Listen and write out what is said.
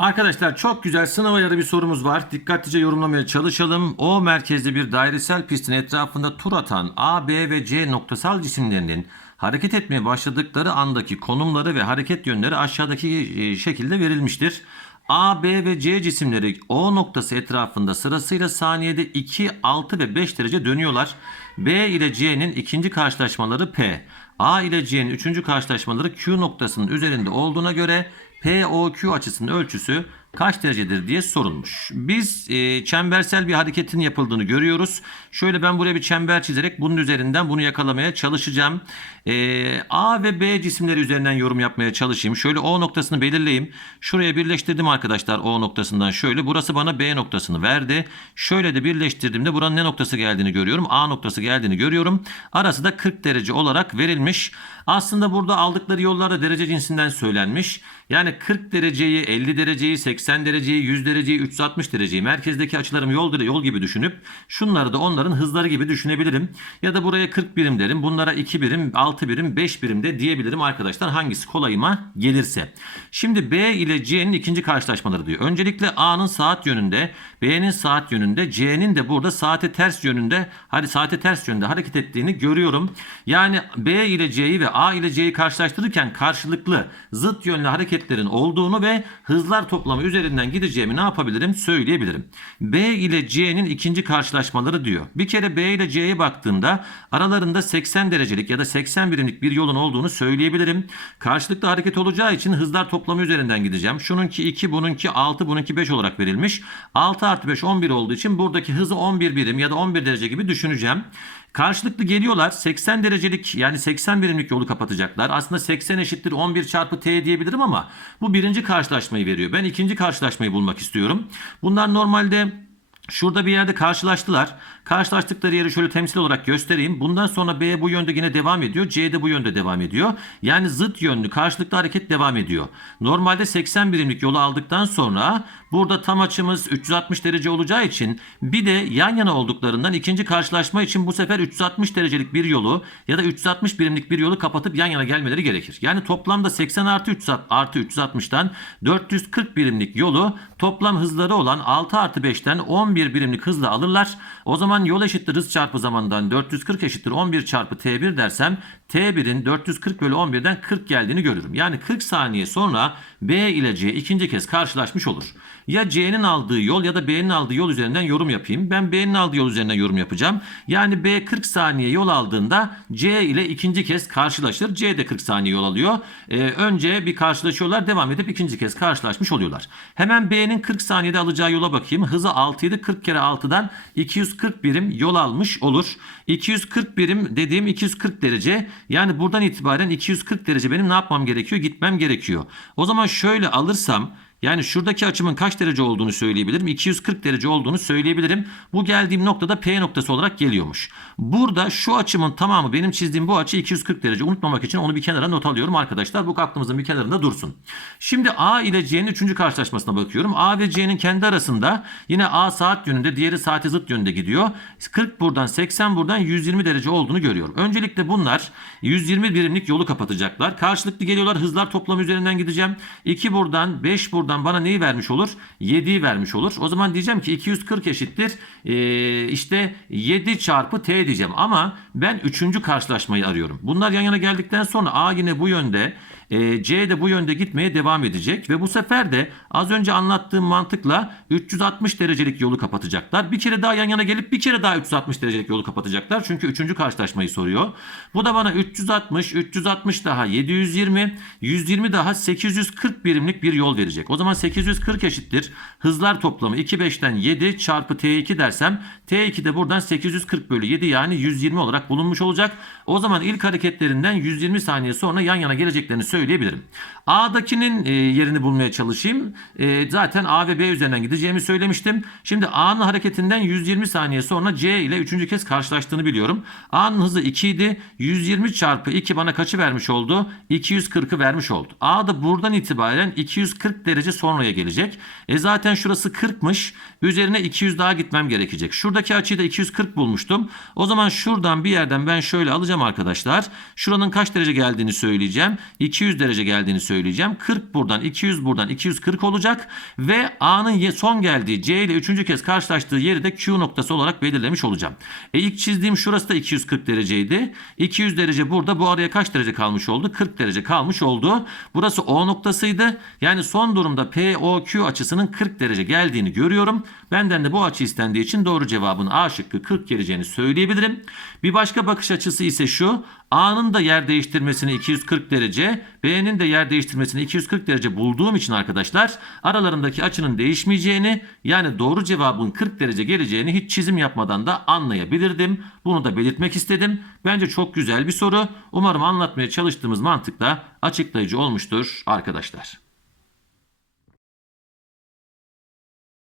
Arkadaşlar çok güzel sınava ayarı bir sorumuz var. Dikkatlice yorumlamaya çalışalım. O merkezli bir dairesel pistin etrafında tur atan A, B ve C noktasal cisimlerinin hareket etmeye başladıkları andaki konumları ve hareket yönleri aşağıdaki e, şekilde verilmiştir. A, B ve C cisimleri O noktası etrafında sırasıyla saniyede 2, 6 ve 5 derece dönüyorlar. B ile C'nin ikinci karşılaşmaları P. A ile C'nin üçüncü karşılaşmaları Q noktasının üzerinde olduğuna göre POQ açısının ölçüsü kaç derecedir diye sorulmuş. Biz e, çembersel bir hareketin yapıldığını görüyoruz. Şöyle ben buraya bir çember çizerek bunun üzerinden bunu yakalamaya çalışacağım. E, A ve B cisimleri üzerinden yorum yapmaya çalışayım. Şöyle O noktasını belirleyeyim. Şuraya birleştirdim arkadaşlar O noktasından şöyle. Burası bana B noktasını verdi. Şöyle de birleştirdiğimde buranın ne noktası geldiğini görüyorum. A noktası geldiğini görüyorum. Arası da 40 derece olarak verilmiş. Aslında burada aldıkları yollar da derece cinsinden söylenmiş. Yani 40 dereceyi, 50 dereceyi, 80 dereceyi, 100 dereceyi, 360 dereceyi merkezdeki açılarım yol, yol gibi düşünüp şunları da onların hızları gibi düşünebilirim. Ya da buraya 40 birim derim. Bunlara 2 birim, 6 birim, 5 birim de diyebilirim arkadaşlar. Hangisi kolayıma gelirse. Şimdi B ile C'nin ikinci karşılaşmaları diyor. Öncelikle A'nın saat yönünde, B'nin saat yönünde, C'nin de burada saate ters yönünde, hadi saate ters yönde hareket ettiğini görüyorum. Yani B ile C'yi ve A ile C'yi karşılaştırırken karşılıklı zıt yönlü hareketlerin olduğunu ve hızlar toplamı üzerinden gideceğimi ne yapabilirim söyleyebilirim. B ile C'nin ikinci karşılaşmaları diyor. Bir kere B ile C'ye baktığımda aralarında 80 derecelik ya da 80 birimlik bir yolun olduğunu söyleyebilirim. Karşılıklı hareket olacağı için hızlar toplamı üzerinden gideceğim. Şununki 2, bununki 6, bununki 5 olarak verilmiş. 6 artı 5 11 olduğu için buradaki hızı 11 birim ya da 11 derece gibi düşüneceğim. Karşılıklı geliyorlar 80 derecelik yani 80 birimlik yolu kapatacaklar. Aslında 80 eşittir 11 çarpı t diyebilirim ama bu birinci karşılaşmayı veriyor. Ben ikinci karşılaşmayı bulmak istiyorum. Bunlar normalde Şurada bir yerde karşılaştılar. Karşılaştıkları yeri şöyle temsil olarak göstereyim. Bundan sonra B bu yönde yine devam ediyor. C de bu yönde devam ediyor. Yani zıt yönlü karşılıklı hareket devam ediyor. Normalde 80 birimlik yolu aldıktan sonra burada tam açımız 360 derece olacağı için bir de yan yana olduklarından ikinci karşılaşma için bu sefer 360 derecelik bir yolu ya da 360 birimlik bir yolu kapatıp yan yana gelmeleri gerekir. Yani toplamda 80 artı 3 artı 360'tan 440 birimlik yolu toplam hızları olan 6 artı 5'ten 11 birimlik hızla alırlar. O zaman yol eşittir hız çarpı zamandan 440 eşittir 11 çarpı t1 dersem t1'in 440 bölü 11'den 40 geldiğini görürüm. Yani 40 saniye sonra B ile C ikinci kez karşılaşmış olur. Ya C'nin aldığı yol ya da B'nin aldığı yol üzerinden yorum yapayım. Ben B'nin aldığı yol üzerinden yorum yapacağım. Yani B 40 saniye yol aldığında C ile ikinci kez karşılaşır. C de 40 saniye yol alıyor. Ee, önce bir karşılaşıyorlar devam edip ikinci kez karşılaşmış oluyorlar. Hemen B'nin 40 saniyede alacağı yola bakayım. Hızı 6 idi. 40 kere 6'dan 240 birim yol almış olur. 240 birim dediğim 240 derece. Yani buradan itibaren 240 derece benim ne yapmam gerekiyor? Gitmem gerekiyor. O zaman şöyle alırsam yani şuradaki açımın kaç derece olduğunu söyleyebilirim. 240 derece olduğunu söyleyebilirim. Bu geldiğim noktada P noktası olarak geliyormuş. Burada şu açımın tamamı benim çizdiğim bu açı 240 derece. Unutmamak için onu bir kenara not alıyorum arkadaşlar. Bu aklımızın bir kenarında dursun. Şimdi A ile C'nin üçüncü karşılaşmasına bakıyorum. A ve C'nin kendi arasında yine A saat yönünde diğeri saate zıt yönde gidiyor. 40 buradan 80 buradan 120 derece olduğunu görüyorum. Öncelikle bunlar 120 birimlik yolu kapatacaklar. Karşılıklı geliyorlar. Hızlar toplamı üzerinden gideceğim. 2 buradan 5 buradan buradan bana neyi vermiş olur? 7'yi vermiş olur. O zaman diyeceğim ki 240 eşittir ee, işte 7 çarpı t diyeceğim. Ama ben 3. karşılaşmayı arıyorum. Bunlar yan yana geldikten sonra A yine bu yönde e, C de bu yönde gitmeye devam edecek ve bu sefer de az önce anlattığım mantıkla 360 derecelik yolu kapatacaklar. Bir kere daha yan yana gelip bir kere daha 360 derecelik yolu kapatacaklar. Çünkü 3. karşılaşmayı soruyor. Bu da bana 360, 360 daha 720, 120 daha 840 birimlik bir yol verecek. O zaman 840 eşittir. Hızlar toplamı 2 5'ten 7 çarpı T2 dersem T2 de buradan 840 bölü 7 yani 120 olarak bulunmuş olacak. O zaman ilk hareketlerinden 120 saniye sonra yan yana geleceklerini söyleyebilirim. A'dakinin e, yerini bulmaya çalışayım. E, zaten A ve B üzerinden gideceğimi söylemiştim. Şimdi A'nın hareketinden 120 saniye sonra C ile üçüncü kez karşılaştığını biliyorum. A'nın hızı 2 idi. 120 çarpı 2 bana kaçı vermiş oldu? 240'ı vermiş oldu. A da buradan itibaren 240 derece sonraya gelecek. E zaten şurası 40'mış. Üzerine 200 daha gitmem gerekecek. Şuradaki açıyı da 240 bulmuştum. O zaman şuradan bir yerden ben şöyle alacağım arkadaşlar. Şuranın kaç derece geldiğini söyleyeceğim. 200 200 derece geldiğini söyleyeceğim. 40 buradan 200 buradan 240 olacak ve A'nın son geldiği C ile üçüncü kez karşılaştığı yeri de Q noktası olarak belirlemiş olacağım. E ilk çizdiğim şurası da 240 dereceydi. 200 derece burada bu araya kaç derece kalmış oldu? 40 derece kalmış oldu. Burası O noktasıydı. Yani son durumda POQ açısının 40 derece geldiğini görüyorum. Benden de bu açı istendiği için doğru cevabın A şıkkı 40 geleceğini söyleyebilirim. Bir başka bakış açısı ise şu. A'nın da yer değiştirmesini 240 derece, B'nin de yer değiştirmesini 240 derece bulduğum için arkadaşlar aralarındaki açının değişmeyeceğini yani doğru cevabın 40 derece geleceğini hiç çizim yapmadan da anlayabilirdim. Bunu da belirtmek istedim. Bence çok güzel bir soru. Umarım anlatmaya çalıştığımız mantıkla açıklayıcı olmuştur arkadaşlar.